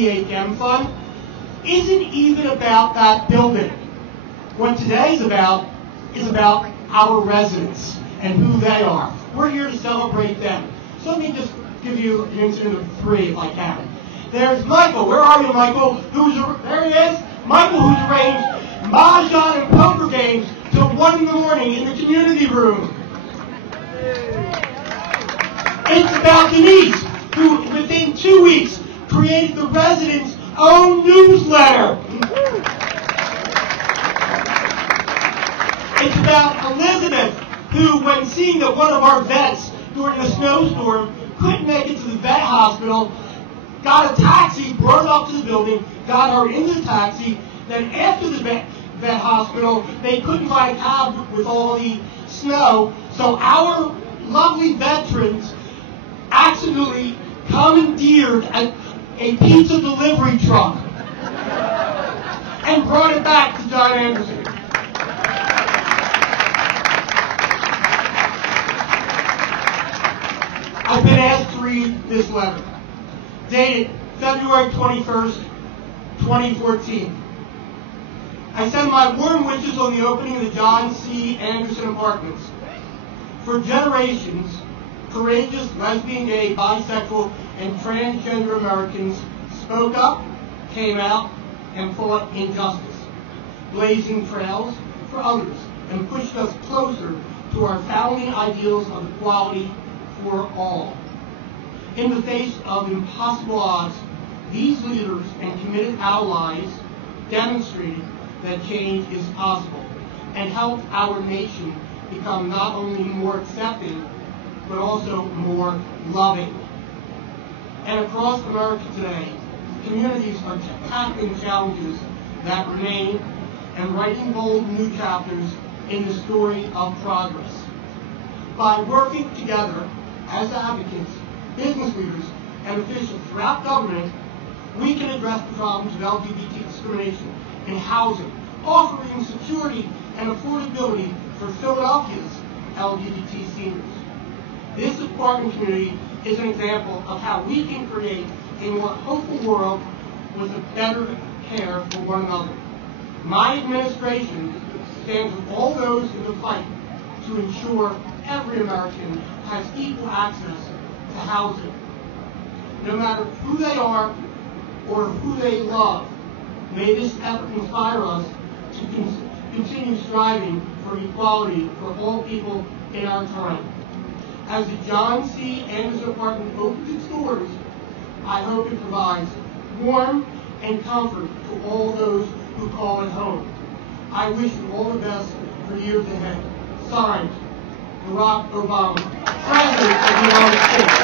the HM Fund isn't even about that building. What today is about our residents and who they are. We're here to celebrate them. So let me just give you an incident of 3 if I can. There's Michael. Where are you, Michael? There he is. Michael, who's arranged mahjong and poker games till 1 in the morning in the community room. It's about Denise, who within 2 weeks created the residents' own newsletter. It's about Elizabeth, who, when seeing that one of our vets during a snowstorm couldn't make it to the vet hospital, got a taxi, brought her up to the building, got her into the taxi. Then after the vet hospital, they couldn't find a cab with all the snow, so our lovely veterans accidentally commandeered a pizza delivery truck and brought it back to John Anderson. I've been asked to read this letter, dated February 21st, 2014. I send my warm wishes on the opening of the John C. Anderson Apartments. For generations, courageous lesbian, gay, bisexual, and transgender Americans spoke up, came out, and fought injustice, blazing trails for others, and pushed us closer to our founding ideals of equality for all. In the face of impossible odds, these leaders and committed allies demonstrated that change is possible and helped our nation become not only more accepting, but also more loving. And across America today, communities are tackling challenges that remain and writing bold new chapters in the story of progress. By working together as advocates, business leaders, and officials throughout government, we can address the problems of LGBT discrimination in housing, offering security and affordability for Philadelphia's LGBT seniors. This apartment community is an example of how we can create a more hopeful world with a better care for one another. My administration stands with all those in the fight to ensure every American has equal access to housing. No matter who they are or who they love, may this effort inspire us to continue striving for equality for all people in our time. As the John C. Anderson Apartment opens its doors, I hope it provides warmth and comfort to all those who call it home. I wish you all the best for years ahead. Signed, Barack Obama, President of the United States.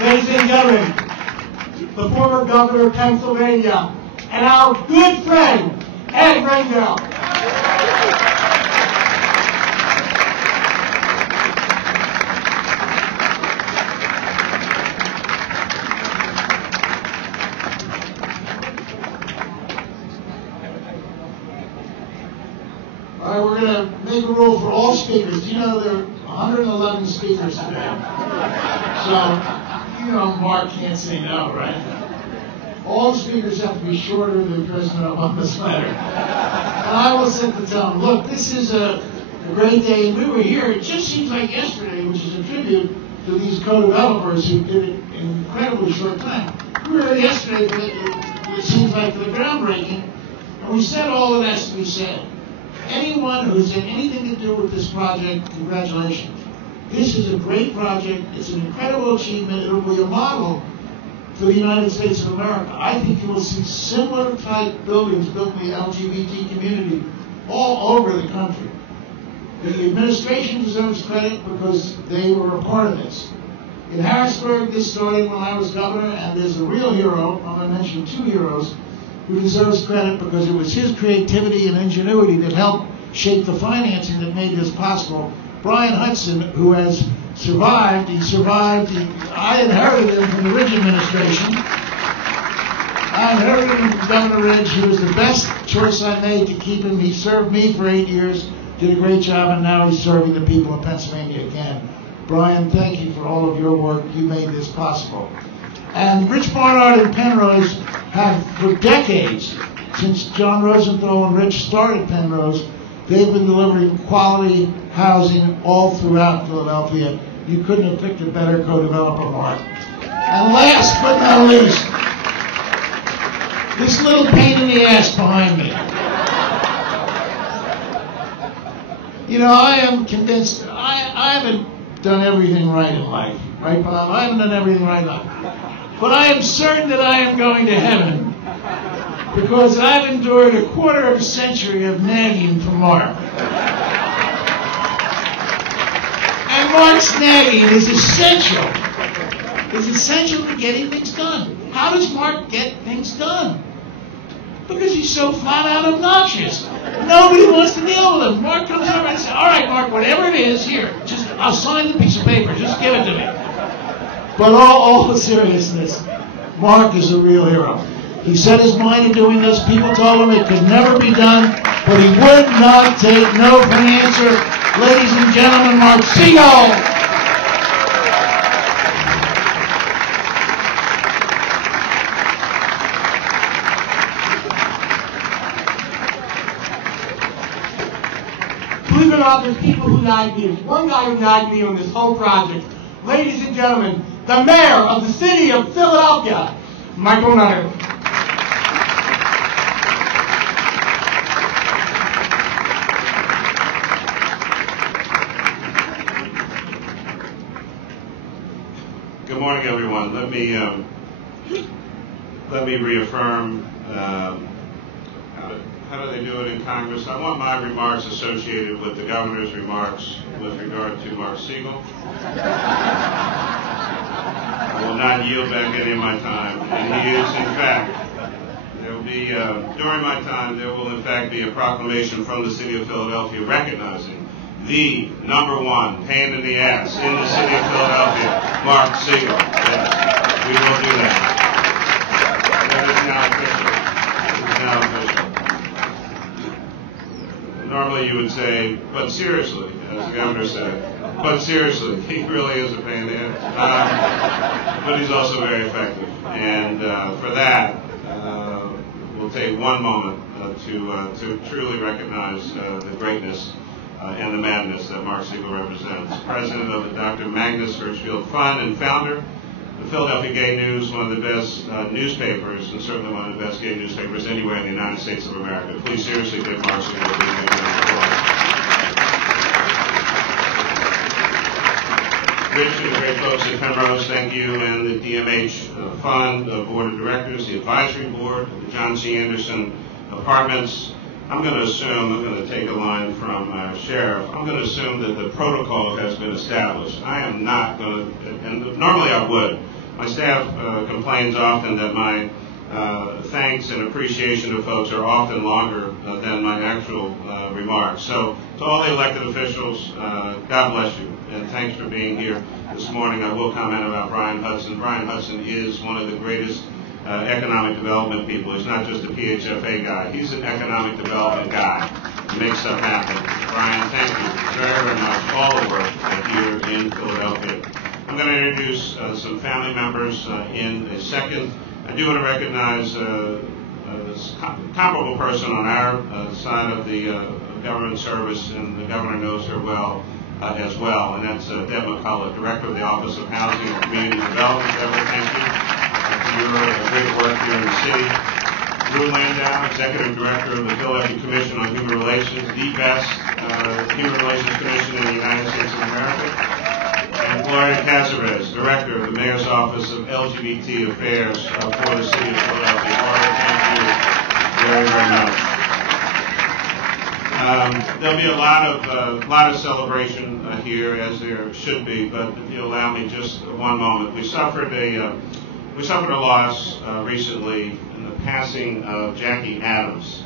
Ladies and gentlemen, the former governor of Pennsylvania, and our good friend, Ed Rendell. All right, we're going to make a rule for all speakers. You know, there are 111 speakers today. So, you know, Mark can't say no, right? All speakers have to be shorter than President Obama's letter. And I will set the tone. Look, this is a great day. We were here, it just seems like yesterday, which is a tribute to these co-developers who did it in an incredibly short time. We were here yesterday, but it seems like for the groundbreaking, and we said all that has to be said. Anyone who's had anything to do with this project, congratulations. This is a great project. It's an incredible achievement. It will be a model for the United States of America. I think you will see similar type buildings built in the LGBT community all over the country. The administration deserves credit because they were a part of this. In Harrisburg, this started when I was governor, and there's a real hero, I'm going to mention 2 heroes, who deserves credit because it was his creativity and ingenuity that helped shape the financing that made this possible. Brian Hudson, who has survived, I inherited him from the Ridge administration. I inherited him from Governor Ridge. He was the best choice I made to keep him. He served me for 8 years. did a great job, and now he's serving the people of Pennsylvania again. Brian, thank you for all of your work. You made this possible. And Rich Barnard and Penrose have, for decades, since John Rosenthal and Rich started Penrose, they've been delivering quality housing all throughout Philadelphia. You couldn't have picked a better co-developer, Mark. And last but not least, this little pain in the ass behind me. You know, I am convinced, I haven't done everything right in life, right, Bob? I haven't done everything right in life. But I am certain that I am going to heaven because I've endured a quarter of a century of nagging from Mark. And Mark's nagging is essential. It's essential to getting things done. How does Mark get things done? Because he's so flat out obnoxious. Nobody wants to deal with him. Mark comes over and says, all right, Mark, whatever it is, here, just I'll sign the piece of paper. Just give it to me. But all seriousness, Mark is a real hero. He set his mind to doing this. People told him it could never be done, but he would not take no for an answer. Ladies and gentlemen, Mark Siegel. Believe it or not, there's people who nagged me. There's one guy who nagged me on this whole project. Ladies and gentlemen, the mayor of the city of Philadelphia, Michael Nutter. Good morning, everyone. Let me reaffirm. How do they do it in Congress? I want my remarks associated with the governor's remarks with regard to Mark Siegel. I will not yield back any of my time. And he is, in fact, there will be, during my time, there will in fact be a proclamation from the city of Philadelphia recognizing the #1 pain in the ass in the city of Philadelphia, Mark Siegel. Yes, we will do that. That is now official. It is now official. Normally you would say, but seriously, as the governor said, but seriously, he really is a pain in the ass. But he's also very effective. And for that, we'll take one moment to truly recognize the greatness and the madness that Mark Siegel represents. President of the Dr. Magnus Hirschfield Fund and founder of the Philadelphia Gay News, one of the best newspapers, and certainly one of the best gay newspapers anywhere in the United States of America. Please seriously give Mark Siegel a big round of applause. Rich and the great folks at Penrose, thank you, and the DMH Fund, Board of Directors, the Advisory Board, the John C. Anderson Apartments. I'm going to take a line from our sheriff. I'm going to assume that the protocol has been established. I am not going to, and normally I would. My staff complains often that my thanks and appreciation of folks are often longer than my actual remarks. So to all the elected officials, God bless you, and thanks for being here this morning. I will comment about Brian Hudson. Brian Hudson is one of the greatest economic development people. He's not just a PHFA guy. He's an economic development guy. He makes stuff happen. Brian, thank you very, very much. All the work here in Philadelphia. I'm going to introduce some family members in a second. I do want to recognize a comparable person on our side of the government service, and the governor knows her well as well, and that's Deb McCullough, Director of the Office of Housing and Community Development. Deborah, thank you. Your great work here in the city. Drew Landau, Executive Director of the Philadelphia Commission on Human Relations, the best Human Relations Commission in the United States of America. And Gloria Cazares, Director of the Mayor's Office of LGBT Affairs for the City of Philadelphia. Gloria, thank you very, very much. There'll be a lot of celebration here, as there should be, but if you allow me just one moment. We suffered a loss recently in the passing of Jackie Adams,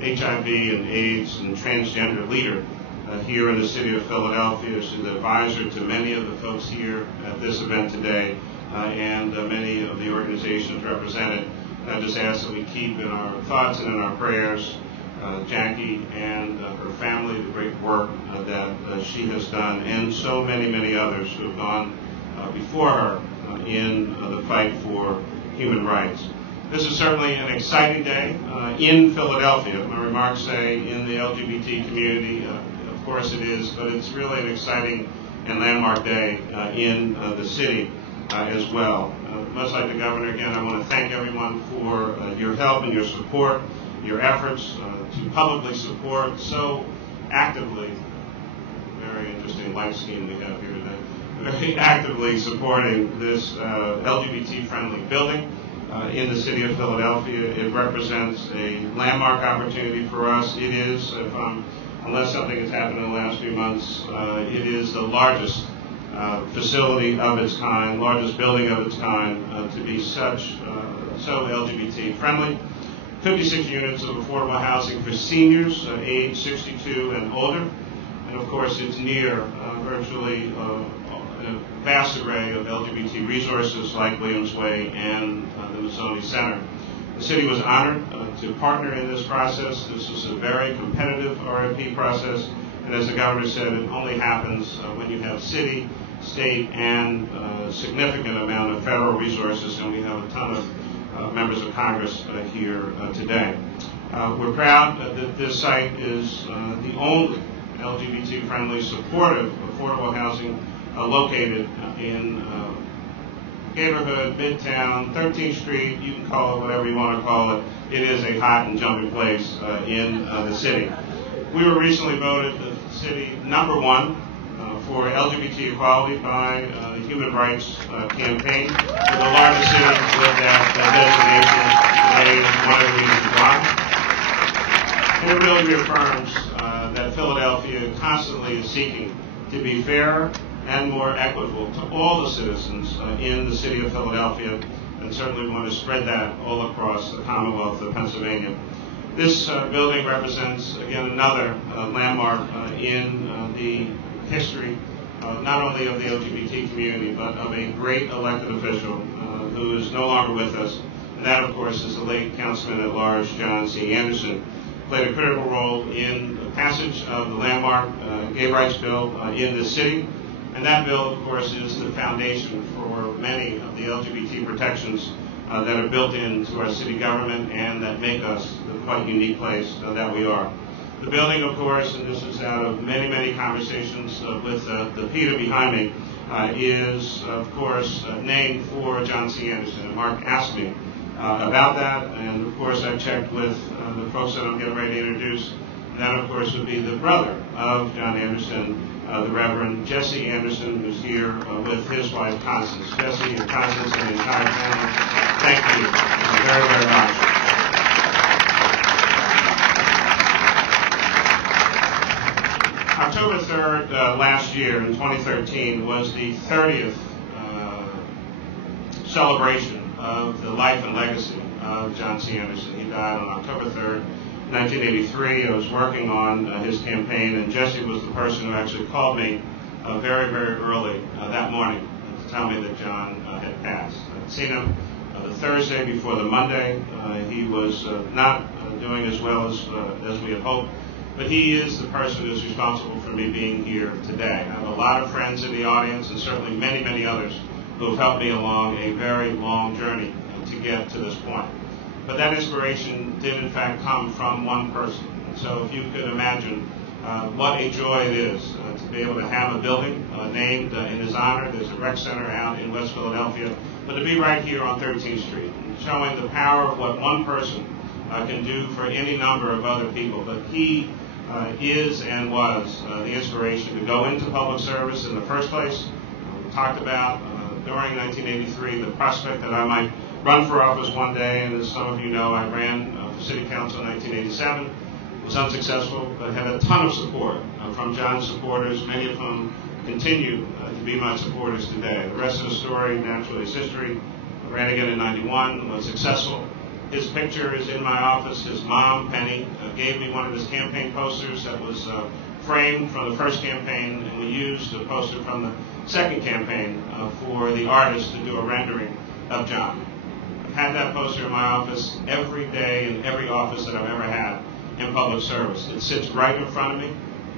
HIV and AIDS and transgender leader here in the city of Philadelphia. She's an advisor to many of the folks here at this event today and many of the organizations represented. I just ask that we keep in our thoughts and in our prayers Jackie and her family, the great work that she has done, and so many, many others who have gone before her in the fight for human rights. This is certainly an exciting day in Philadelphia. My remarks say in the LGBT community. Of course it is, but it's really an exciting and landmark day in the city as well. Much like the governor, again, I want to thank everyone for your help and your support, your efforts to publicly support so actively, very interesting light scheme we have here today, very actively supporting this LGBT-friendly building in the city of Philadelphia. It represents a landmark opportunity for us. It is, unless something has happened in the last few months, it is the largest facility of its kind, largest building of its kind to be so LGBT friendly. 56 units of affordable housing for seniors age 62 and older, and of course it's near virtually a vast array of LGBT resources like Williams Way and the Mazzoni Center. The city was honored to partner in this process. This is a very competitive RFP process, and as the governor said, it only happens when you have city, state, and a significant amount of federal resources, and we have a ton of members of Congress here today. We're proud that this site is the only LGBT-friendly, supportive, affordable housing located in neighborhood, Midtown, 13th Street, you can call it whatever you want to call it. It is a hot and jumping place in the city. We were recently voted the city #1 for LGBT equality by the Human Rights Campaign. We're the largest city with that designation. Today is one of the reasons why. And it really reaffirms that Philadelphia constantly is seeking to be fair and more equitable to all the citizens in the city of Philadelphia, and certainly we want to spread that all across the Commonwealth of Pennsylvania. This building represents, again, another landmark in the history not only of the LGBT community, but of a great elected official who is no longer with us, and that, of course, is the late Councilman at Large, John C. Anderson. Played a critical role in the passage of the landmark gay rights bill in the city. And that bill, of course, is the foundation for many of the LGBT protections that are built into our city government and that make us the quite unique place that we are. The building, of course, and this is out of many, many conversations with the PETA behind me, is, of course, named for John C. Anderson. And Mark asked me about that, and, of course, I checked with the folks that I'm getting ready to introduce. And that, of course, would be the brother of John Anderson, the Reverend Jesse Anderson, who's here with his wife, Constance. Jesse and Constance and the entire family, thank you very, very much. October 3rd last year, in 2013, was the 30th celebration of the life and legacy of John C. Anderson. He died on October 3rd. 1983, I was working on his campaign, and Jesse was the person who actually called me very, very early that morning to tell me that John had passed. I'd seen him the Thursday before the Monday. He was not doing as well as we had hoped, but he is the person who is responsible for me being here today. I have a lot of friends in the audience, and certainly many, many others who have helped me along a very long journey to get to this point. But that inspiration did, in fact, come from one person. And so if you could imagine what a joy it is to be able to have a building named in his honor. There's a rec center out in West Philadelphia. But to be right here on 13th Street, and showing the power of what one person can do for any number of other people. But he is and was the inspiration to go into public service in the first place. We talked about during 1983 the prospect that I might run for office one day, and as some of you know, I ran for city council in 1987, was unsuccessful, but had a ton of support from John's supporters, many of whom continue to be my supporters today. The rest of the story, naturally, is history. I ran again in 91, was successful. His picture is in my office. His mom, Penny, gave me one of his campaign posters that was framed from the first campaign, and we used a poster from the second campaign for the artist to do a rendering of John. I've had that poster in my office every day in every office that I've ever had, in public service. It sits right in front of me.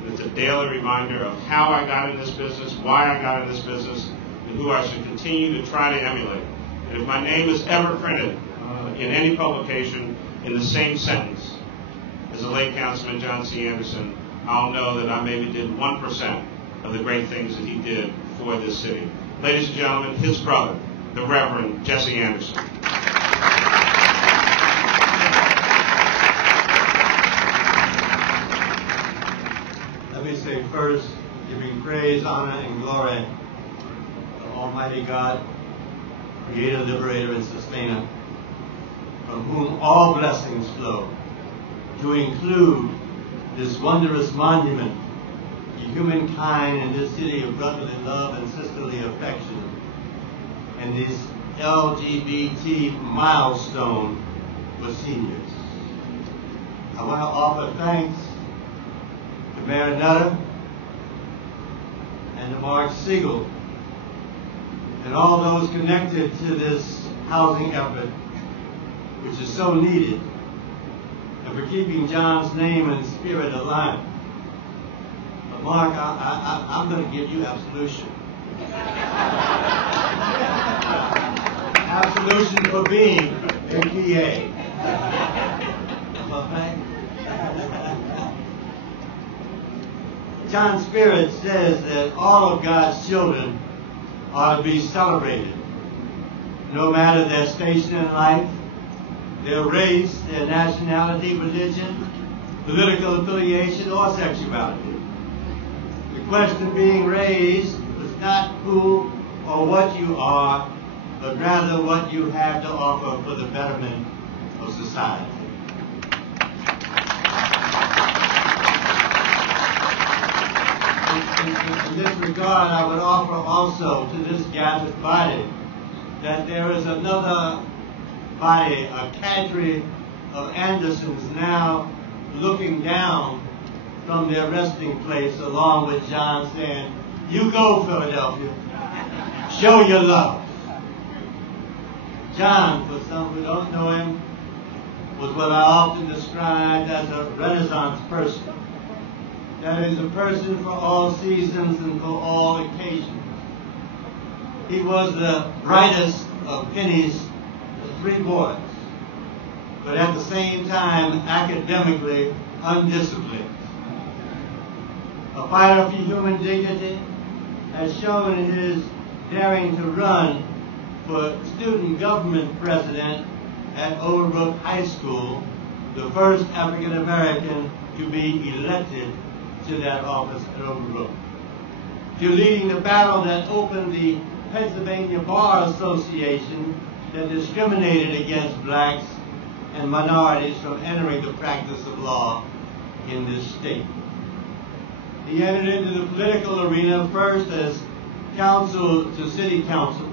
It's a daily reminder of how I got in this business, why I got in this business, and who I should continue to try to emulate. And if my name is ever printed in any publication in the same sentence as the late Councilman John C. Anderson, I'll know that I maybe did 1% of the great things that he did for this city. Ladies and gentlemen, his brother, the Reverend Jesse Anderson. Let me say first, giving praise, honor, and glory to Almighty God, Creator, Liberator, and Sustainer, from whom all blessings flow, to include this wondrous monument to humankind in this city of brotherly love and sisterly affection, and this LGBT milestone for seniors. I want to offer thanks to Mayor Nutter and to Mark Siegel and all those connected to this housing effort, which is so needed, and for keeping John's name and spirit alive. But Mark, I'm going to give you absolution. Absolution for being a PA. Okay? John's spirit says that all of God's children are to be celebrated, no matter their station in life, their race, their nationality, religion, political affiliation, or sexuality. The question being raised was not who or what you are, but rather what you have to offer for the betterment of society. In this regard, I would offer also to this gathered body that there is another body, a cadre of Andersons now looking down from their resting place along with John saying, "You go, Philadelphia. Show your love." John, for some who don't know him, was what I often described as a Renaissance person. That is, a person for all seasons and for all occasions. He was the brightest of pennies for three boys, but at the same time academically undisciplined. A fighter for human dignity, has shown in his daring to run for student government president at Overbrook High School, the first African American to be elected to that office at Overbrook, to leading the battle that opened the Pennsylvania Bar Association that discriminated against blacks and minorities from entering the practice of law in this state. He entered into the political arena first as counsel to city council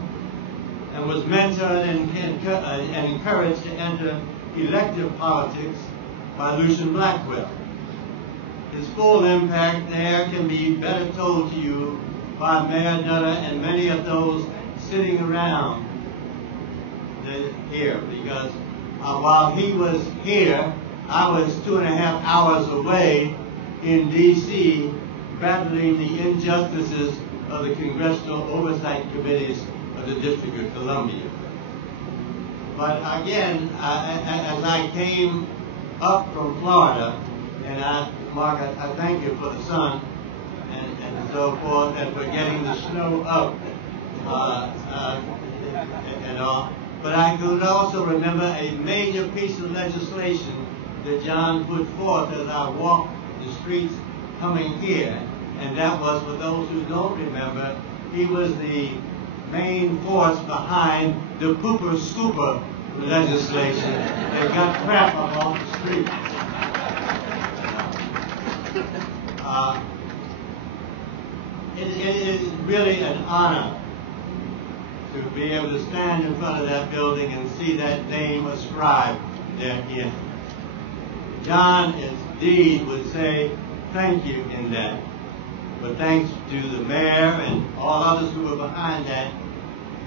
and was mentored and encouraged to enter elective politics by Lucian Blackwell. His full impact there can be better told to you by Mayor Nutter and many of those sitting around here, because while he was here, I was 2.5 hours away in D.C. battling the injustices of the Congressional Oversight Committees of the District of Columbia. But again, as I came up from Florida, and Mark, I thank you for the sun and so forth, and for getting the snow up and all. But I could also remember a major piece of legislation that John put forth as I walked the streets coming here, and that was, for those who don't remember, he was the main force behind the Pooper Scooper legislation that got crap up off the street. It is really an honor to be able to stand in front of that building and see that name ascribed therein. John, indeed, would say thank you in that. But thanks to the mayor and all others who were behind that.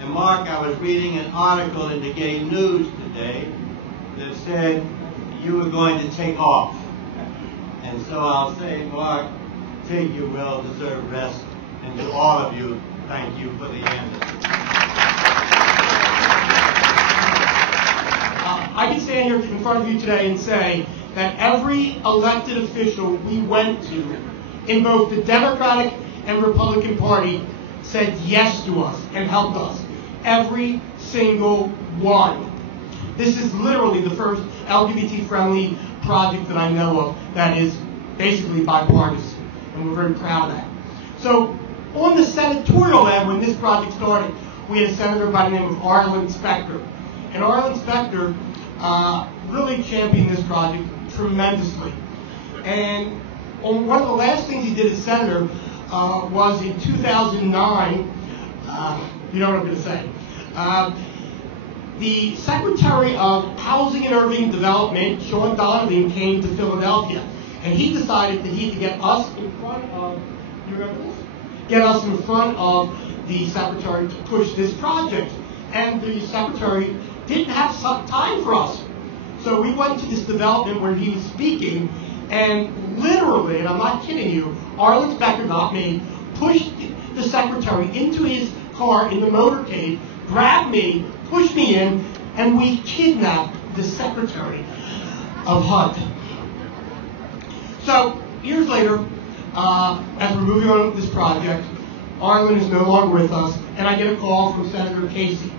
And Mark, I was reading an article in the Gay News today that said you were going to take off. And so I'll say, Mark, take your well-deserved rest. And to all of you, thank you for the answer. I can stand here in front of you today and say that every elected official we went to in both the Democratic and Republican Party said yes to us and helped us. Every single one. This is literally the first LGBT-friendly project that I know of that is basically bipartisan, and we're very proud of that. So on the senatorial end, when this project started, we had a senator by the name of Arlen Specter. And Arlen Specter really championed this project tremendously. And one of the last things he did as senator was in 2009, you know what I'm going to say, the Secretary of Housing and Urban Development, Sean Donovan, came to Philadelphia. And he decided that he could get us in front of, you remember this? Get us in front of the Secretary to push this project. And the Secretary didn't have some time for us. So we went to this development where he was speaking, and literally, and I'm not kidding you, Arlen Specter got me, pushed the Secretary into his car in the motorcade, grabbed me, pushed me in, and we kidnapped the Secretary of HUD. So, years later, as we're moving on with this project, Arlen is no longer with us, and I get a call from Senator Casey.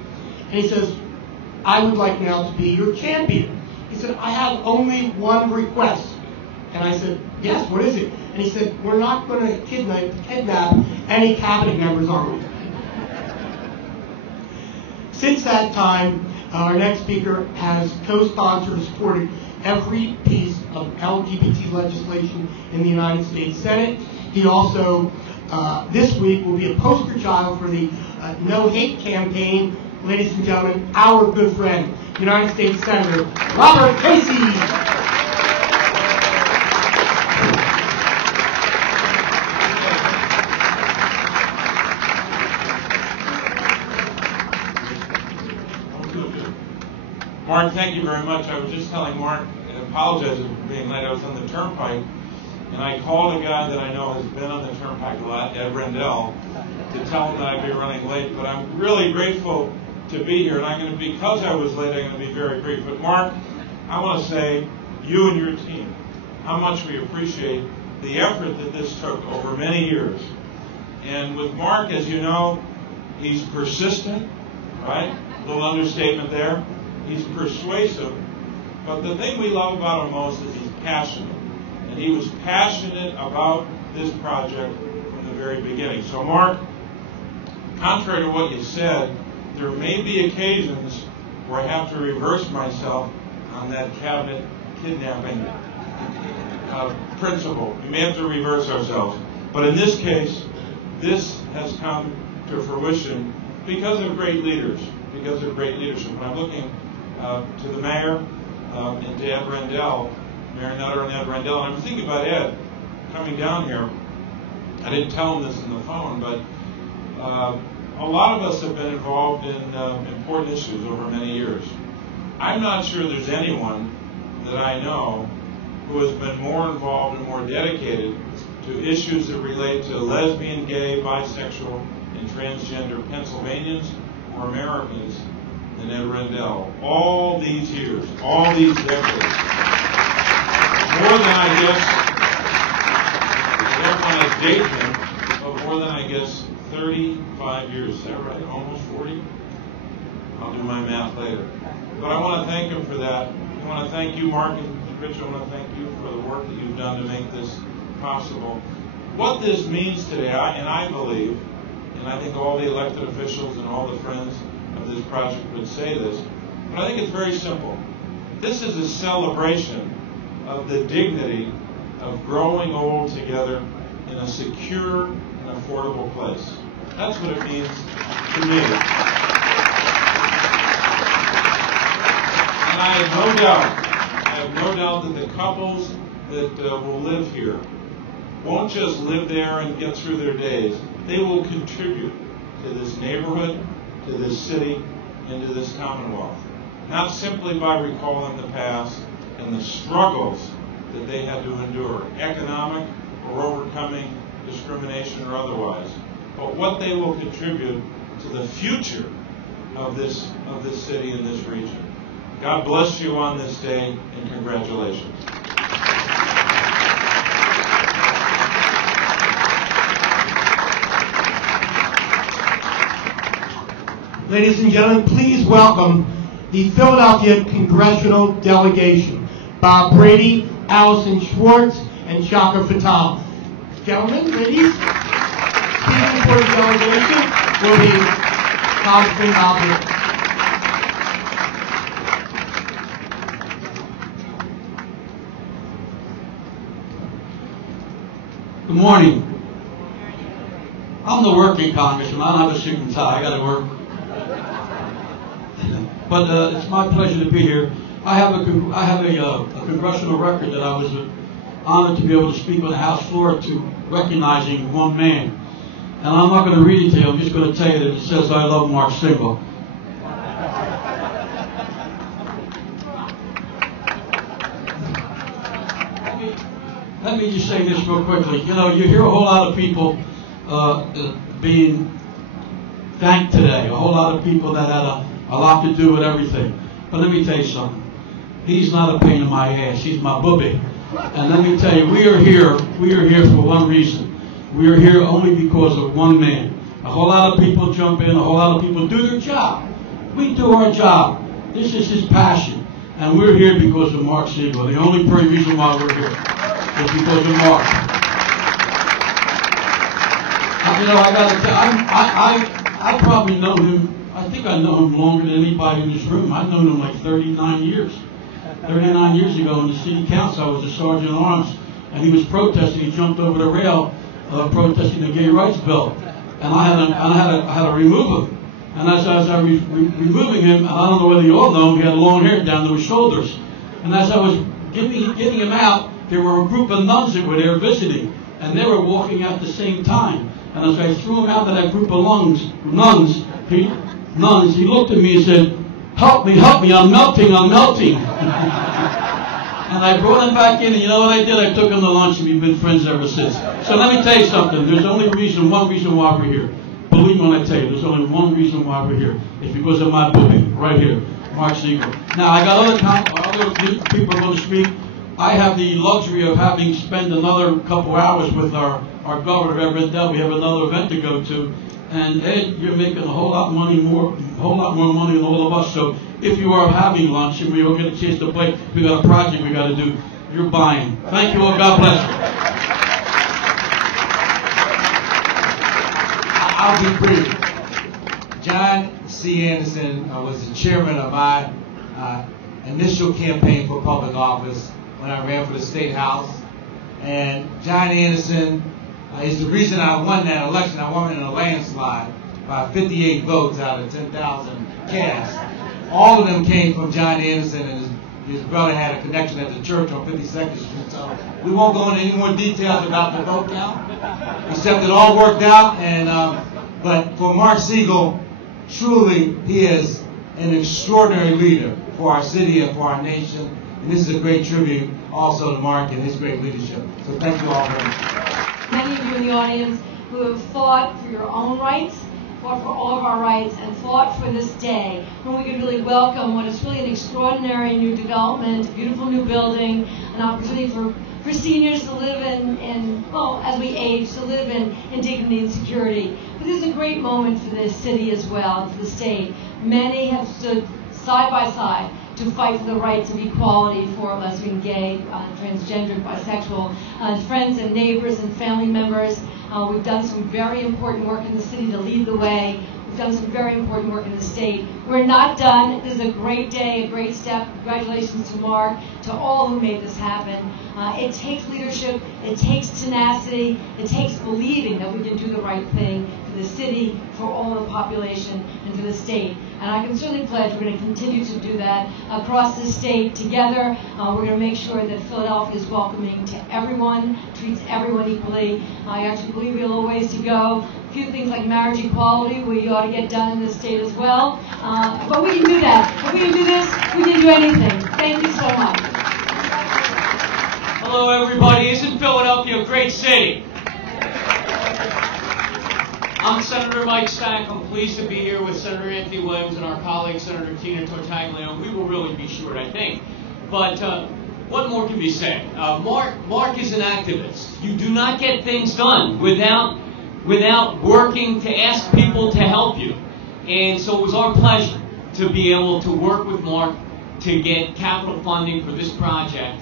And he says, I would like now to be your champion. He said, I have only one request. And I said, yes, what is it? And he said, we're not going to kidnap any cabinet members, are we? Since that time, our next speaker has co-sponsored and supported every piece of LGBT legislation in the United States Senate. He also, this week, will be a poster child for the No Hate campaign. Ladies and gentlemen, our good friend, United States Senator Robert Casey. Mark, thank you very much. I was just telling Mark, and apologizing for being late. I was on the Turnpike, and I called a guy that I know has been on the Turnpike a lot, Ed Rendell, to tell him that I'd be running late. But I'm really grateful to be here, and I'm going to, because I was late, I'm going to be very brief. But Mark, I want to say, you and your team, how much we appreciate the effort that this took over many years. And with Mark, as you know, he's persistent, right? A little understatement there. He's persuasive, but the thing we love about him most is he's passionate. And he was passionate about this project from the very beginning. So Mark, contrary to what you said, there may be occasions where I have to reverse myself on that cabinet kidnapping principle. We may have to reverse ourselves. But in this case, this has come to fruition because of great leaders, because of great leadership. When I'm looking to the mayor and to Ed Rendell, Mayor Nutter and Ed Rendell, and I'm thinking about Ed coming down here. I didn't tell him this on the phone, but a lot of us have been involved in important issues over many years. I'm not sure there's anyone that I know who has been more involved and more dedicated to issues that relate to lesbian, gay, bisexual, and transgender Pennsylvanians or Americans than Ed Rendell. All these years, all these decades. More than I guess, I don't want to date him, but more than I guess 35 years. Is that right? Almost 40? I'll do my math later. But I want to thank him for that. I want to thank you, Mark and Rich. I want to thank you for the work that you've done to make this possible. What this means today, and I believe, and I think all the elected officials and all the friends of this project would say this, but I think it's very simple. This is a celebration of the dignity of growing old together in a secure and affordable place. That's what it means to me. And I have no doubt that the couples that will live here won't just live there and get through their days. They will contribute to this neighborhood, to this city, and to this Commonwealth. Not simply by recalling the past and the struggles that they had to endure, economic or overcoming discrimination or otherwise, but what they will contribute to the future of this city and this region. God bless you on this day, and congratulations. Ladies and gentlemen, please welcome the Philadelphia Congressional Delegation, Bob Brady, Allison Schwartz, and Shaka Fatal. Gentlemen, ladies, speaking for the delegation will be Congressman Bob Brady. Good morning. I'm the working congressman. I don't have a suit and tie. I got to work. But it's my pleasure to be here. I have a congressional record that I was honored to be able to speak on the House floor to recognizing one man. And I'm not going to read it to you. I'm just going to tell you that it says, "I love Mark Siegel." Let me just say this real quickly. You know, you hear a whole lot of people being thanked today. A whole lot of people that had a lot to do with everything. But let me tell you something. He's not a pain in my ass. He's my booby. And let me tell you, we are here for one reason. We are here only because of one man. A whole lot of people jump in. A whole lot of people do their job. We do our job. This is his passion. And we're here because of Mark Siegel. The only reason why we're here is because of Mark. You know, I got to tell I probably know him. I think I know him longer than anybody in this room. I've known him like 39 years. 39 years ago in the city council, I was a sergeant at arms, and he was protesting. He jumped over the rail, protesting the gay rights bill, and I had to remove him. And as I was removing him, and I don't know whether you all know him, he had long hair down to his shoulders. And as I was getting him out, there were a group of nuns that were there visiting, and they were walking out at the same time. And as I threw him out of that group of nuns, he looked at me and said, help me, I'm melting. And I brought him back in, and you know what I did? I took him to lunch, and we've been friends ever since. So let me tell you something. There's only one reason why we're here. Believe me when I tell you, there's only one reason why we're here. It's because of my booby, right here, Mark Siegel. Now, I got other people going to speak. I have the luxury of having spent another couple hours with our governor, Ed Rendell. We have another event to go to. And Ed, you're making a whole lot more money than all of us. So if you are having lunch and we will get a chance to play, we got a project we got to do, you're buying. Thank you all. God bless you. I'll be brief. John C. Anderson was the chairman of my initial campaign for public office when I ran for the State House. And John Anderson is the reason I won that election. I won in a landslide by 58 votes out of 10,000 cast. All of them came from John Anderson, and his brother had a connection at the church on 52nd Street. So we won't go into any more details about the vote count, except it all worked out. And but for Mark Siegel, truly he is an extraordinary leader for our city and for our nation. And this is a great tribute also to Mark and his great leadership. So thank you all very much. Many of you in the audience who have fought for your own rights, fought for all of our rights, and fought for this day when we could really welcome what is really an extraordinary new development, a beautiful new building, an opportunity for seniors to live in, well, as we age, to live in dignity and security. But this is a great moment for this city as well, and for the state. Many have stood side by side to fight for the rights of equality for lesbian, gay, transgender, bisexual friends and neighbors and family members. We've done some very important work in the city to lead the way. We've done some very important work in the state. We're not done. This is a great day, a great step. Congratulations to Mark, to all who made this happen. It takes leadership. It takes tenacity. It takes believing that we can do the right thing for the city, for all the population, and for the state. And I can certainly pledge we're going to continue to do that across the state together. We're going to make sure that Philadelphia is welcoming to everyone, treats everyone equally. I actually believe we have a little ways to go. A few things like marriage equality we ought to get done in this state as well. But we can do that. If we can do this, we can do anything. Thank you so much. Hello, everybody. Isn't Philadelphia a great city? I'm Senator Mike Stack. I'm pleased to be here with Senator Anthony Williams and our colleague, Senator Tina Tartaglia. We will really be short, I think. But what more can be said? Mark is an activist. You do not get things done without working to ask people to help you. And so it was our pleasure to be able to work with Mark to get capital funding for this project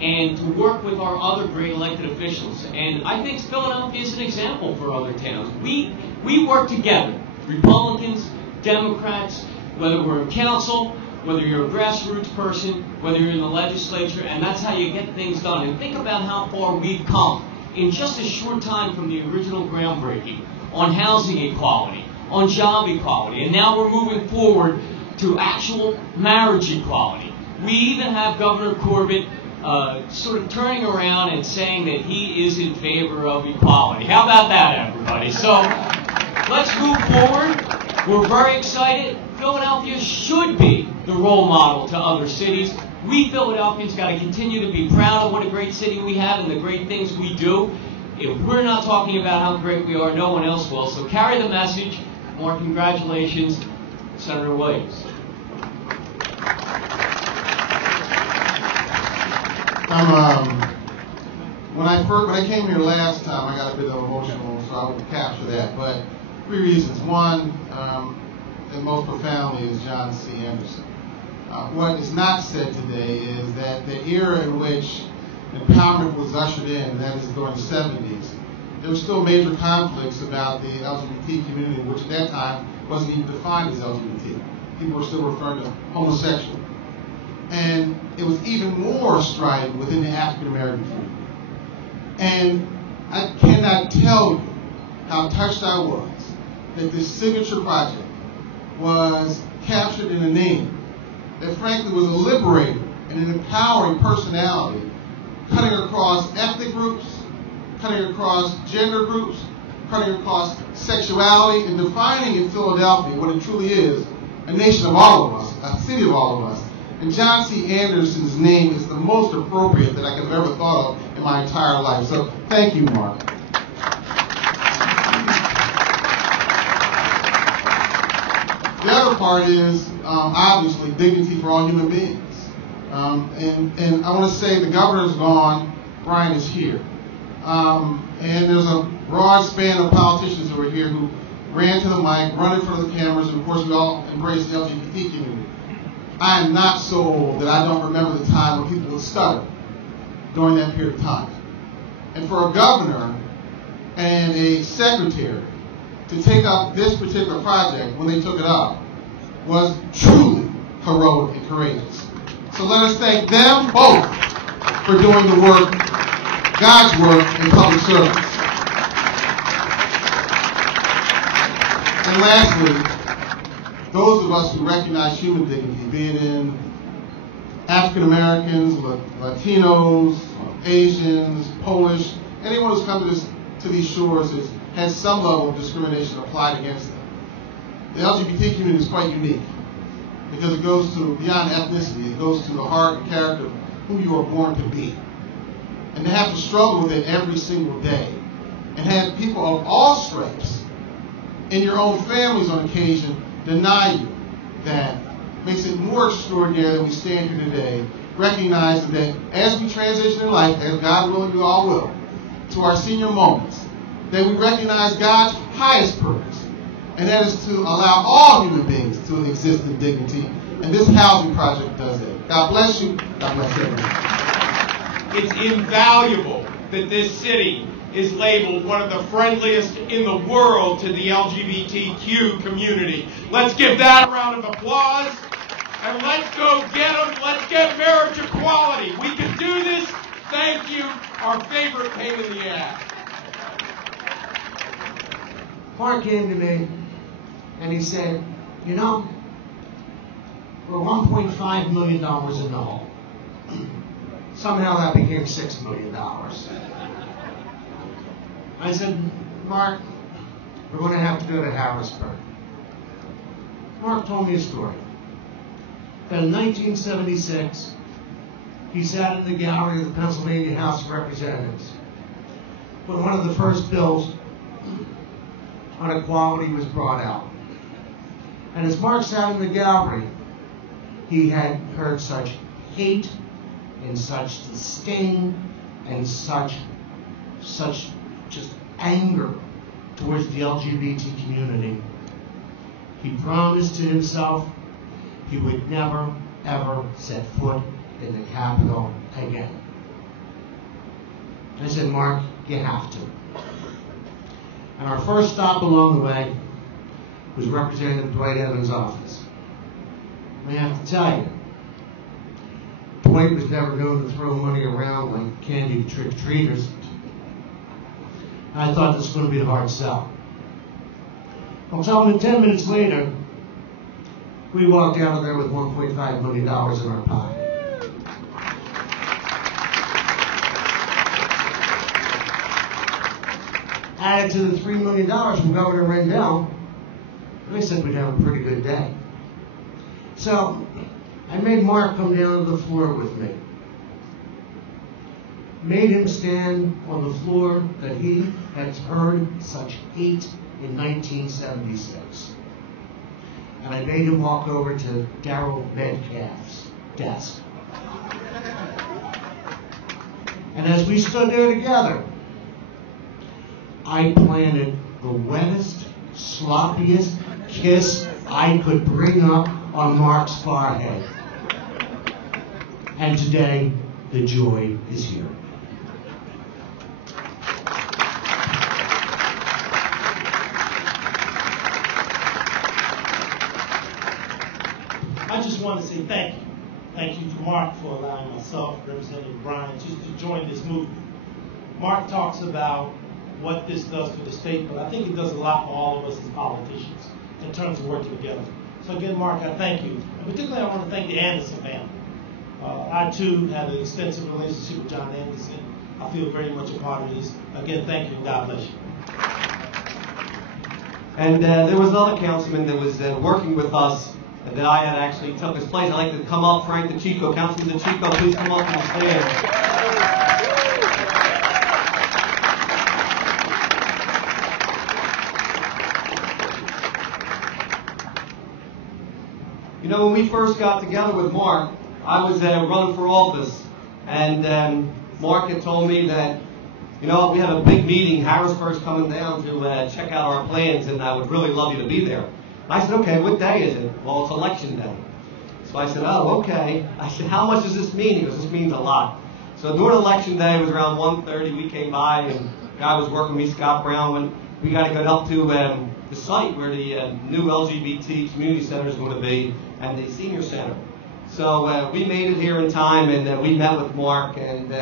and to work with our other great elected officials. And I think Philadelphia is an example for other towns. We work together, Republicans, Democrats, whether we're in council, whether you're a grassroots person, whether you're in the legislature, and that's how you get things done. And think about how far we've come in just a short time from the original groundbreaking on housing equality, on job equality, and now we're moving forward to actual marriage equality. We even have Governor Corbett sort of turning around and saying that he is in favor of equality. How about that, everybody? So let's move forward. We're very excited. Philadelphia should be the role model to other cities. We Philadelphians got to continue to be proud of what a great city we have and the great things we do. If we're not talking about how great we are, no one else will. So carry the message. More congratulations, Senator Williams. When I came here last time, I got a bit of emotional, so I won't capture that. But 3 reasons. One, and most profoundly, is John C. Anderson. What is not said today is that the era in which empowerment was ushered in, that is during the 70s, there were still major conflicts about the LGBT community, which at that time wasn't even defined as LGBT. People were still referring to homosexual. And it was even more strident within the African American community. And I cannot tell you how touched I was that this signature project was captured in a name that frankly was a liberator and an empowering personality, cutting across ethnic groups, cutting across gender groups, cutting across sexuality, and defining in Philadelphia what it truly is, a nation of all of us, a city of all of us. And John C. Anderson's name is the most appropriate that I could have ever thought of in my entire life. So thank you, Mark. The other part is, obviously, dignity for all human beings. And I want to say the governor's gone, Brian is here. And there's a broad span of politicians who are here who ran to the mic, run in front of the cameras, and of course we all embrace the LGBT community. I am not so old that I don't remember the time when people would stutter during that period of time. And for a governor and a secretary to take up this particular project when they took it up was truly heroic and courageous. So let us thank them both for doing the work, God's work in public service. And lastly, those of us who recognize human dignity, be it in African Americans, Latinos, Asians, Polish, anyone who's come to these shores has some level of discrimination applied against them. The LGBT community is quite unique because it goes to beyond ethnicity. It goes to the heart and character of who you are born to be. And to have to struggle with it every single day and have people of all stripes in your own families on occasion deny you that makes it more extraordinary that we stand here today recognizing that as we transition in life, as God willing we all will, to our senior moments, that we recognize God's highest purpose, and that is to allow all human beings to exist in dignity, and this housing project does that. God bless you. God bless everyone. It's invaluable that this city is labeled one of the friendliest in the world to the LGBTQ community. Let's give that a round of applause. And let's go get them. Let's get marriage equality. We can do this. Thank you. Our favorite pain in the ass. Mark came to me and he said, you know, we're $1.5 million in the hole. Somehow that became $6 million. I said, Mark, we're going to have to go to Harrisburg. Mark told me a story. That in 1976, he sat in the gallery of the Pennsylvania House of Representatives when one of the first bills on equality was brought out. And as Mark sat in the gallery, he had heard such hate and such disdain and such just anger towards the LGBT community. He promised to himself he would never, ever set foot in the Capitol again. I said, Mark, you have to. And our first stop along the way was Representative Dwight Evans' office. I have to tell you, Dwight was never going to throw money around like candy to trick-or-treaters. I thought this was going to be a hard sell. I'll tell him 10 minutes later, we walked out of there with $1.5 million in our pocket. Added to the $3 million from Governor Rendell, they said we'd have a pretty good day. So I made Mark come down to the floor with me. Made him stand on the floor that he had heard such hate in 1976. And I made him walk over to Darrell Metcalf's desk. And as we stood there together, I planted the wettest, sloppiest kiss I could bring up on Mark's forehead. And today, the joy is here. I just want to say thank you. Thank you to Mark for allowing myself, Representative Bryan, just to join this movement. Mark talks about what this does for the state, but I think it does a lot for all of us as politicians in terms of working together. So again, Mark, I thank you. And particularly I want to thank the Anderson family. I too have an extensive relationship with John Anderson. I feel very much a part of this. Again, thank you and God bless you. And there was another councilman that was working with us that I had actually took his place. I'd like to come up, Frank DeChico. Councilman DeChico, please come up and stand. You know, when we first got together with Mark, I was running for office, and Mark had told me that, you know, we have a big meeting, Harrisburg's coming down to check out our plans, and I would really love you to be there. And I said, okay, what day is it? Well, it's election day. So I said, oh, okay. I said, how much does this mean? He goes, this means a lot. So during election day, it was around 1:30, we came by, and the guy was working with me, Scott Brown, when we got to go up to the site where the new LGBT community center is going to be, and the senior center. So we made it here in time, and we met with Mark, and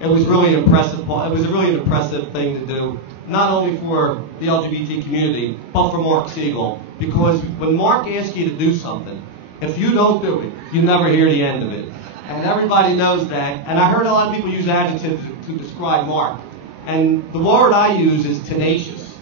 it was really impressive. It was really an impressive thing to do, not only for the LGBT community, but for Mark Siegel. Because when Mark asks you to do something, if you don't do it, you never hear the end of it. And everybody knows that. And I heard a lot of people use adjectives to describe Mark. And the word I use is tenacious.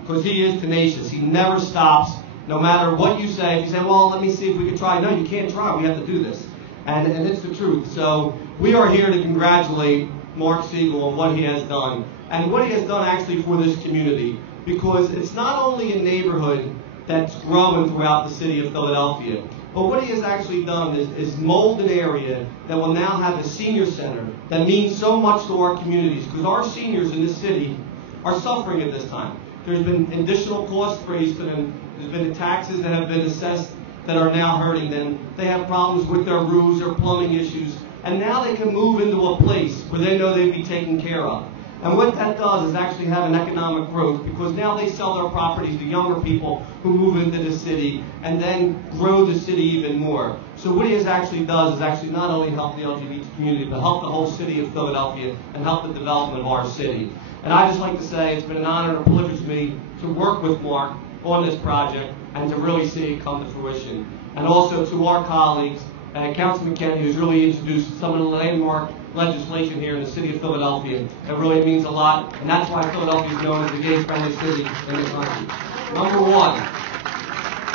Because he is tenacious. He never stops. No matter what you say, if you say, well, let me see if we can try. No, you can't try. We have to do this. And it's the truth. So we are here to congratulate Mark Siegel on what he has done. And what he has done actually for this community. Because it's not only a neighborhood that's growing throughout the city of Philadelphia, but what he has actually done is mold an area that will now have a senior center that means so much to our communities. Because our seniors in this city are suffering at this time. There's been additional costs raised to them. There's been the taxes that have been assessed that are now hurting them. They have problems with their roofs, their plumbing issues. And now they can move into a place where they know they'd be taken care of. And what that does is actually have an economic growth, because now they sell their properties to younger people who move into the city and then grow the city even more. So what he has actually does is actually not only help the LGBT community, but help the whole city of Philadelphia and help the development of our city. And I just like to say it's been an honor and a privilege to me to work with Mark on this project and to really see it come to fruition. And also to our colleagues, Councilman Kennedy, who's really introduced some of the landmark legislation here in the city of Philadelphia. It really means a lot, and that's why Philadelphia is known as the gay-friendly city in the country. Number one,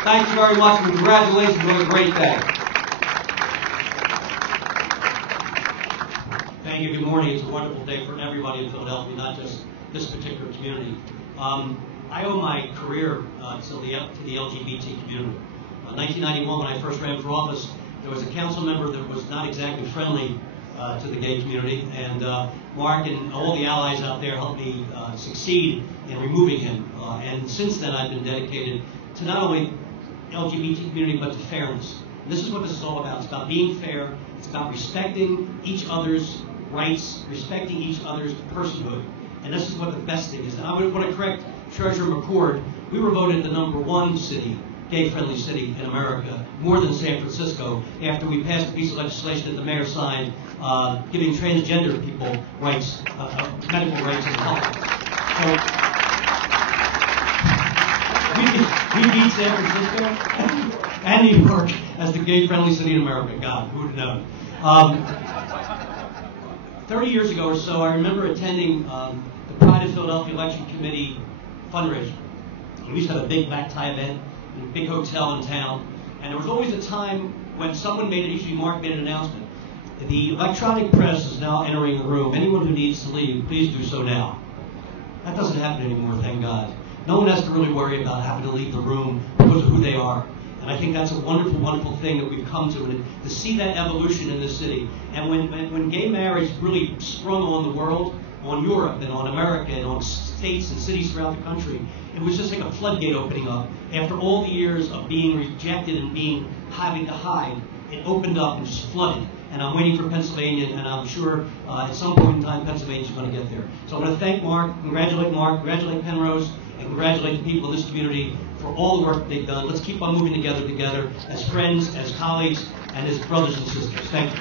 thank you very much, and congratulations on a great day. Thank you. Good morning. It's a wonderful day for everybody in Philadelphia, not just this particular community. I owe my career to the LGBT community. In 1991, when I first ran for office, there was a council member that was not exactly friendly to the gay community, and Mark and all the allies out there helped me succeed in removing him. And since then, I've been dedicated to not only the LGBT community, but to fairness. And this is what this is all about. It's about being fair. It's about respecting each other's rights, respecting each other's personhood. And this is what the best thing is. And I want to correct Treasurer McCord. We were voted the #1 city, gay-friendly city in America, more than San Francisco, after we passed a piece of legislation that the mayor signed giving transgender people rights, medical rights and health. So we beat San Francisco and New York as the gay-friendly city in America. God, who would have known? 30 years ago or so, I remember attending the Pride of Philadelphia Election Committee fundraiser. We used to have a big black tie event in a big hotel in town, and there was always a time when someone made it, usually Mark made an announcement. The electronic press is now entering the room. Anyone who needs to leave, please do so now. That doesn't happen anymore, thank God. No one has to really worry about having to leave the room because of who they are. And I think that's a wonderful, wonderful thing that we've come to, and to see that evolution in this city. And when gay marriage really sprung on the world, on Europe and on America and on states and cities throughout the country, it was just like a floodgate opening up. After all the years of being rejected and having to hide, it opened up and just flooded. And I'm waiting for Pennsylvania, and I'm sure at some point in time Pennsylvania's going to get there. So I want to thank Mark, congratulate Penrose, and congratulate the people in this community for all the work they've done. Let's keep on moving together as friends, as colleagues, and as brothers and sisters. Thank you.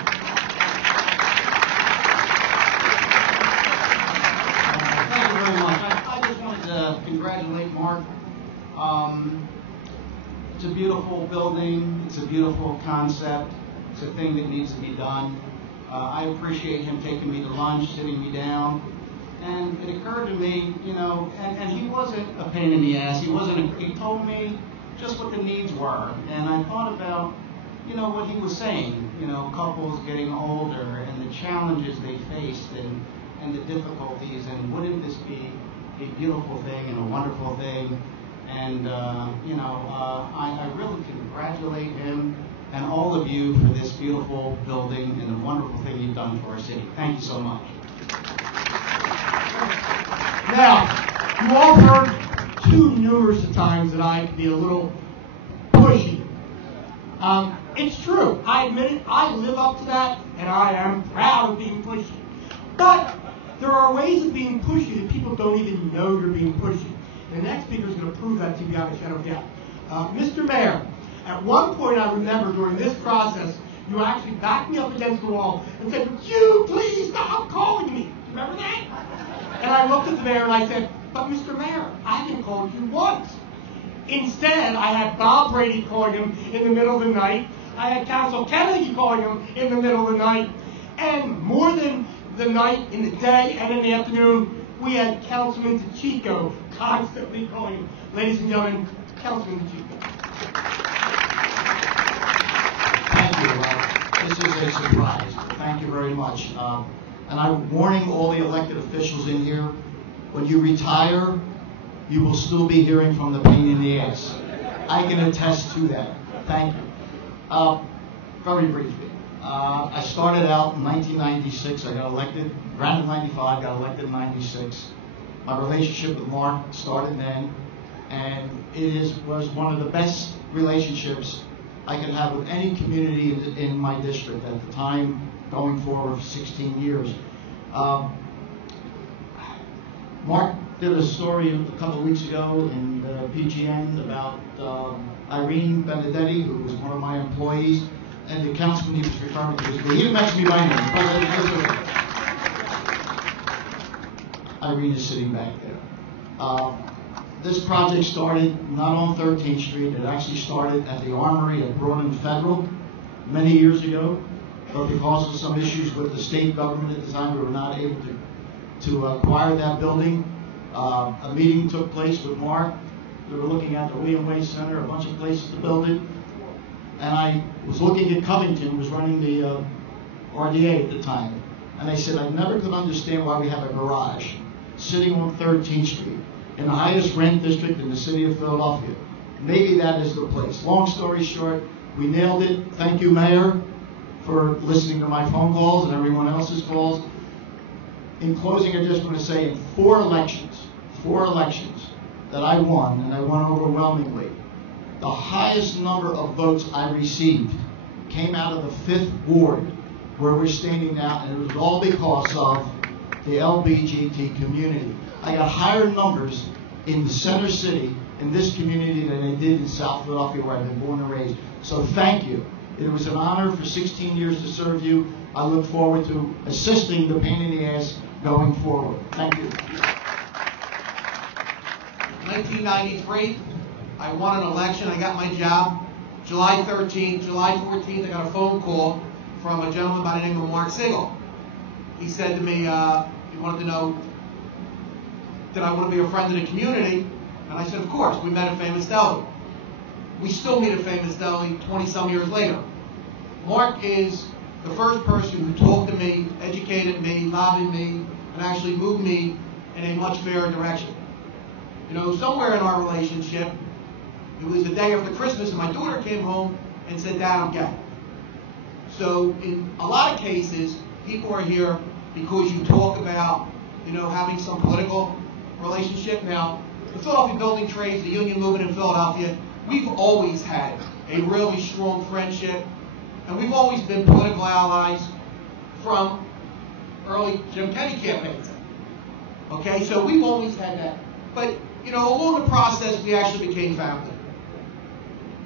Thank you very much. I just wanted to congratulate Mark. It's a beautiful building. It's a beautiful concept. It's a thing that needs to be done. I appreciate him taking me to lunch, sitting me down. And it occurred to me, and he wasn't a pain in the ass. He told me just what the needs were. And I thought about, what he was saying, couples getting older and the challenges they faced and the difficulties. And wouldn't this be a beautiful thing and a wonderful thing? And, I really congratulate him and all of you for this beautiful building and the wonderful thing you've done for our city. Thank you so much. Now, you all heard too numerous of times that I can be a little pushy. It's true. I admit it. I live up to that, and I am proud of being pushy. But there are ways of being pushy that people don't even know you're being pushy. And the next speaker is going to prove that to you beyond a shadow of doubt. Mr. Mayor, at one point I remember during this process, you actually backed me up against the wall and said, "Would you please stop calling me?" Remember that? And I looked at the mayor and I said, "But Mr. Mayor, I haven't called you once." Instead, I had Bob Brady calling him in the middle of the night. I had Council Kennedy calling him in the middle of the night. And more than the night, in the day and in the afternoon, we had Councilman DeChico constantly calling him. Ladies and gentlemen, Councilman DeChico. Thank you. This is a surprise. Thank you very much. And I'm warning all the elected officials in here, when you retire, you will still be hearing from the pain in the ass. I can attest to that. Thank you. Very briefly. I started out in 1996. I got elected, ran in 95, got elected in 96. My relationship with Mark started then, and was one of the best relationships I could have with any community in my district at the time, going forward for 16 years. Mark did a story a couple of weeks ago in the PGN about Irene Benedetti, who was one of my employees, and the councilman he was referring to. He didn't mention me by name, but Irene is sitting back there. This project started not on 13th Street. It actually started at the Armory at Broad and Federal many years ago. But because of some issues with the state government at the time, we were not able to acquire that building. A meeting took place with Mark. We were looking at the William Wade Center, a bunch of places to build it. And I was looking at Covington, was running the RDA at the time. And I said, I never could understand why we have a garage sitting on 13th Street in the highest rent district in the city of Philadelphia. Maybe that is the place. Long story short, we nailed it. Thank you, Mayor, for listening to my phone calls and everyone else's calls. In closing, I just want to say in four elections that I won, and I won overwhelmingly, the highest number of votes I received came out of the 5th Ward, where we're standing now, and it was all because of the LGBT community. I got higher numbers in the center city, in this community, than I did in South Philadelphia, where I've been born and raised. So thank you. It was an honor for 16 years to serve you. I look forward to assisting the pain in the ass going forward. Thank you. 1993, I won an election. I got my job. July 13th, July 14th, I got a phone call from a gentleman by the name of Mark Siegel. He said to me, he wanted to know, did I want to be a friend of the community? And I said, of course. We met at Famous Deli. We still meet at Famous Deli 20-some years later. Mark is the first person who talked to me, educated me, lobbied me, and actually moved me in a much fairer direction. You know, somewhere in our relationship, it was the day after Christmas, and my daughter came home and said, Dad, I'm gay. So in a lot of cases, people are here because you talk about, you know, having some political relationship. Now, the Philadelphia Building Trades, the union movement in Philadelphia, we've always had a really strong friendship, and we've always been political allies from early Jim Kennedy campaigns. Okay, so we've always had that. But, you know, along the process, we actually became family.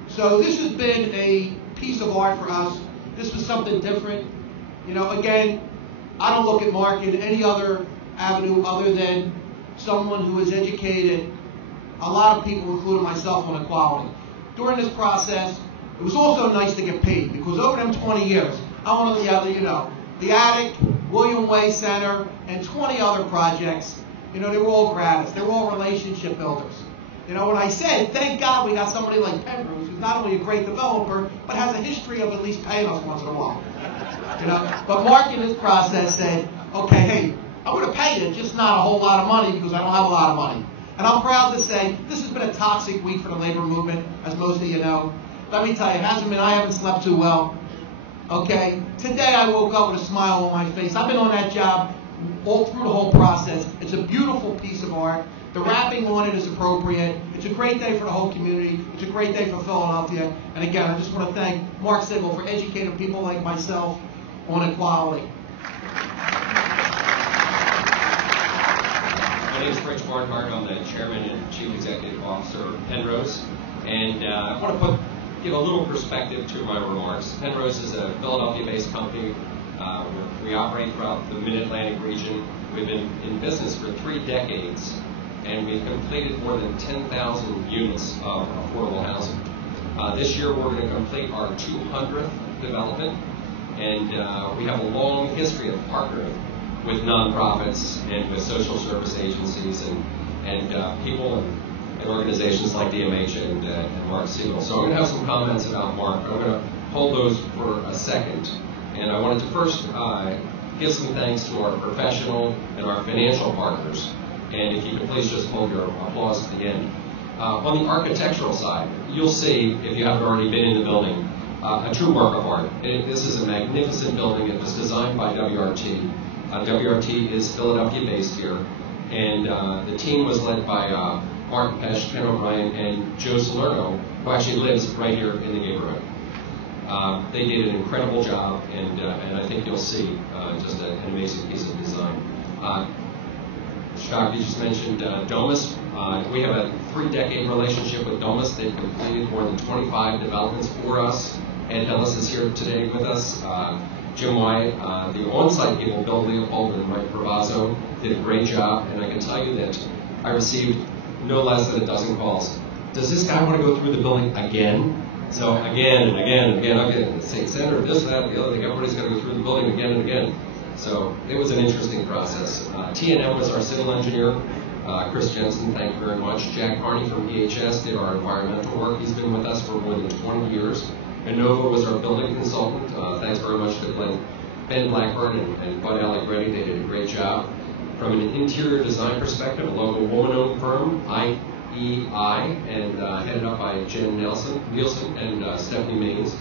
So this has been a piece of art for us. This was something different. You know, again, I don't look at Mark in any other avenue other than someone who has educated a lot of people, including myself, on equality. During this process, it was also nice to get paid, because over them 20 years, I want to let you know, the Attic, William Way Center, and 20 other projects, you know, they were all gratis. They were all relationship builders. You know, when I said, thank God we got somebody like Penrose, who's not only a great developer, but has a history of at least paying us once in a while. You know, but Mark in this process said, okay, hey, I'm going to pay you, just not a whole lot of money, because I don't have a lot of money. And I'm proud to say this has been a toxic week for the labor movement, as most of you know. Let me tell you, it hasn't been. I haven't slept too well. Okay? Today I woke up with a smile on my face. I've been on that job all through the whole process. It's a beautiful piece of art. The wrapping on it is appropriate. It's a great day for the whole community. It's a great day for Philadelphia. And again, I just want to thank Mark Siegel for educating people like myself on equality. My name is Rich Barnhart. I'm the Chairman and Chief Executive Officer of Penrose. And I want to give a little perspective to my remarks. Penrose is a Philadelphia-based company. We operate throughout the Mid-Atlantic region. We've been in business for 3 decades, and we've completed more than 10,000 units of affordable housing. This year we're going to complete our 200th development, and we have a long history of partnering with nonprofits and with social service agencies and people and organizations like DMH and Mark Siegel. So I'm going to have some comments about Mark. I'm going to hold those for a second. And I wanted to first give some thanks to our professional and our financial partners. And if you could please just hold your applause at the end. On the architectural side, you'll see, if you haven't already been in the building, a true work of art. This is a magnificent building. It was designed by WRT. WRT is Philadelphia-based here. And the team was led by Martin Pesch, Ken O'Brien, and Joe Salerno, who actually lives right here in the neighborhood. They did an incredible job, and I think you'll see just an amazing piece of design. Shak, you just mentioned Domus. We have a 3-decade relationship with Domus. They've completed more than 25 developments for us. Ed Hillis is here today with us. Jim White, the on-site people, Bill Leopold and Mike Bravazzo, did a great job, and I can tell you that I received no less than a dozen calls. Does this guy want to go through the building again? So again and again and again, the state center, this, that, the other thing, everybody's going to go through the building again and again. So it was an interesting process. T&M was our civil engineer. Chris Jensen, thank you very much. Jack Carney from EHS did our environmental work. He's been with us for more than 20 years. Innova was our building consultant. Thanks very much to Glenn Ben Blackburn and Bud Allegretti. They did a great job. From an interior design perspective, a local woman-owned firm, IEI, and headed up by Jen Nielsen and Stephanie Maines.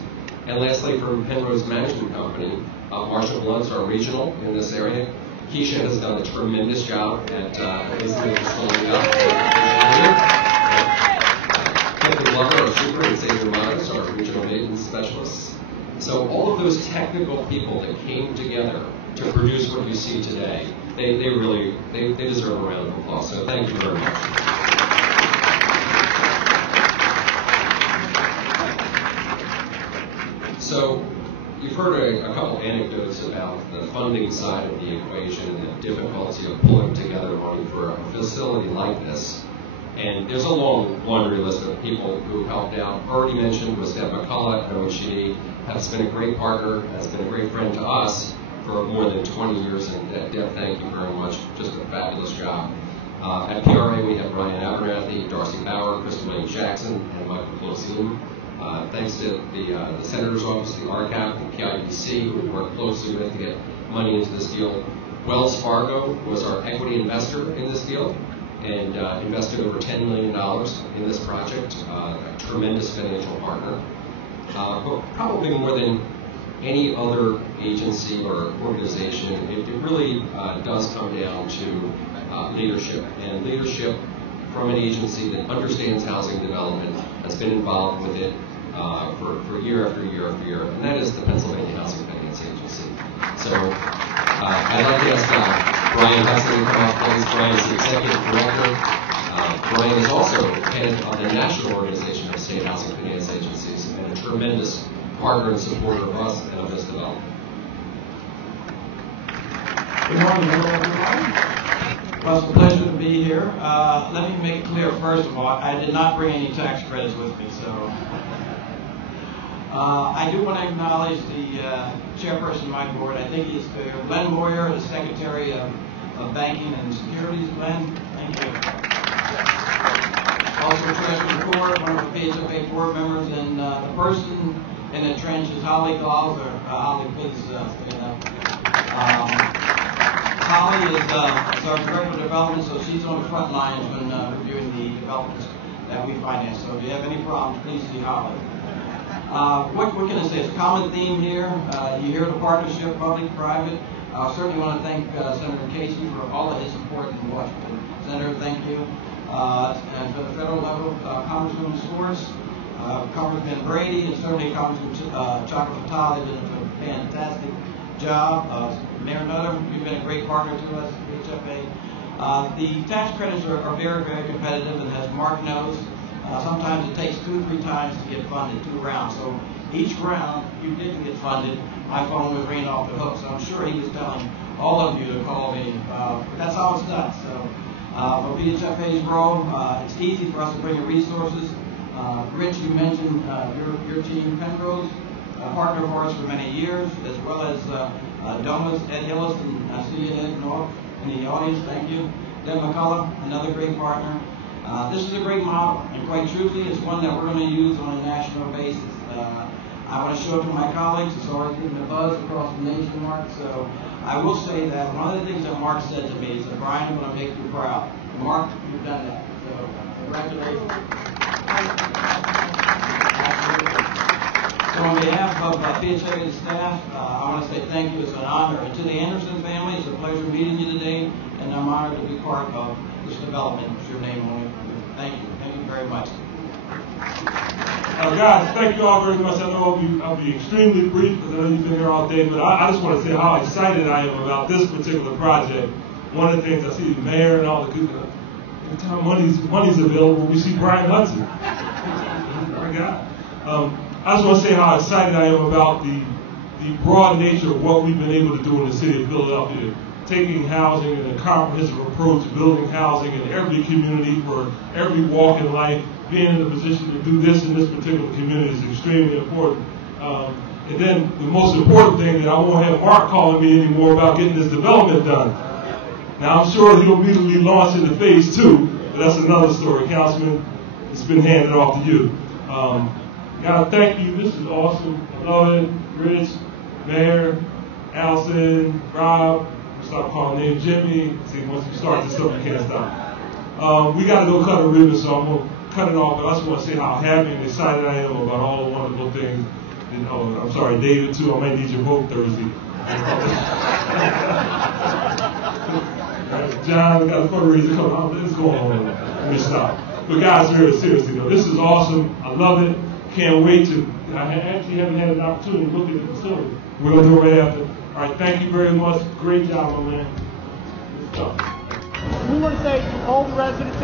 And lastly, from Penrose Management Company, Marshall Blunt's our regional in this area. Keisha has done a tremendous job at basically slowing up. Kevin Glover, our super, and Xavier Matos, our regional maintenance specialists. So all of those technical people that came together to produce what you see today, they really deserve a round of applause. So thank you very much. So you've heard a couple anecdotes about the funding side of the equation and the difficulty of pulling together money for a facility like this. And there's a long laundry list of people who helped out. Already mentioned was Deb McCullough at OECD, has been a great partner, has been a great friend to us for more than 20 years. And Deb, thank you very much. Just a fabulous job. At PRA, we have Brian Abernathy, Darcy Bauer, Kristen Williams-Jackson, and Michael Closine. Thanks to the Senator's Office, the RCAP, the PIPC, who we worked closely with to get money into this deal. Wells Fargo was our equity investor in this deal and invested over $10 million in this project, a tremendous financial partner. But probably more than any other agency or organization, it really does come down to leadership. And leadership from an agency that understands housing development, has been involved with it for year after year after year, and that is the Pennsylvania Housing Finance Agency. So I'd like to ask Brian Hudson to come up, please. Brian is the Executive Director. Brian is also head of the National Organization of State Housing Finance Agencies and a tremendous partner and supporter of us and of this development. Good morning, everyone. Well, it's a pleasure to be here. Let me make it clear, first of all, I did not bring any tax credits with me, so. I do want to acknowledge the chairperson of my board. I think he's there. Glenn Boyer, the Secretary of Banking and Securities. Glenn, thank you. Also, Treasurer Court, one of the PHFA board members, and the person in the trench is Holly Glauser. Holly, please stand up. Holly is our Director of Development, so she's on the front lines when reviewing the developments that we finance. So if you have any problems, please see Holly. What can I say? It's a common theme here. You hear the partnership, public-private. I certainly want to thank Senator Casey for all of his support in Washington. Senator, thank you. And for the federal level, Congresswoman Swartz, Congressman Brady, and certainly Congressman Chaka Fatale did a fantastic job. Mayor Nutter, you've been a great partner to us, HFA. The tax credits are very, very competitive, and as Mark knows, sometimes it takes 2 or 3 times to get funded, 2 rounds. So each round you didn't get funded, my phone was ringing off the hook. So I'm sure he was telling all of you to call me. That's how it's done. So for PHFA's role, it's easy for us to bring in resources. Rich, you mentioned your team, Penrose, a partner of ours for many years, as well as Domus, Ed Hillis, and I see you, Ed North, in the audience. Thank you. Deb McCullough, another great partner. This is a great model, and quite truthfully, it's one that we're going to use on a national basis. I want to show it to my colleagues. It's already getting a buzz across the nation, Mark. So I will say that one of the things that Mark said to me is that, Brian, I'm going to make you proud. And Mark, you've done that. So congratulations. So on behalf of PHA staff, I want to say thank you. It's an honor. And to the Anderson family, it's a pleasure meeting you today, and I'm honored to be part of this development with your name on it. Thank you. Thank you very much. Guys, thank you all very much. I know I'll be extremely brief because I know you've been here all day, but I just want to say how excited I am about this particular project. One of the things I see the mayor and all the good, every time money's available, we see Brian Hudson. Our guy. I just want to say how excited I am about the broad nature of what we've been able to do in the city of Philadelphia. Taking housing and a comprehensive approach to building housing in every community for every walk in life. Being in a position to do this in this particular community is extremely important. And then the most important thing that I won't have Mark calling me anymore about getting this development done. Now I'm sure he'll immediately launch into phase 2, but that's another story. Councilman, it's been handed off to you. God, thank you. This is awesome. I love it. Rich, Mayor, Allison, Rob, stop calling names, Jimmy. See, once you start this stuff, you can't stop. We got to go cut a ribbon, so I'm going to cut it off, but I just want to say how happy and excited I am about all the wonderful things. You know, I'm sorry, David, too. I might need your vote Thursday. John, we got a fundraiser coming out. What's going on? Let me stop. But guys, very seriously though, this is awesome. I love it. Can't wait to. I actually haven't had an opportunity to look at the facility. We're gonna do it right after. All right, thank you very much. Great job, my man. Let's go. We want to say to all the residents,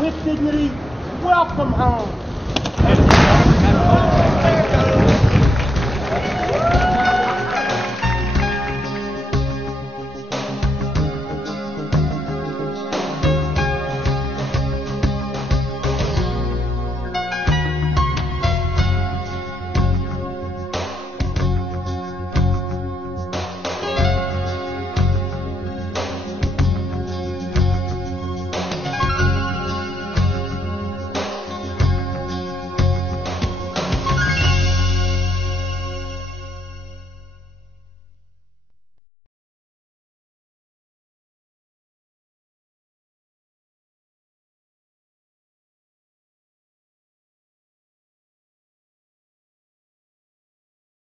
with dignity, welcome home.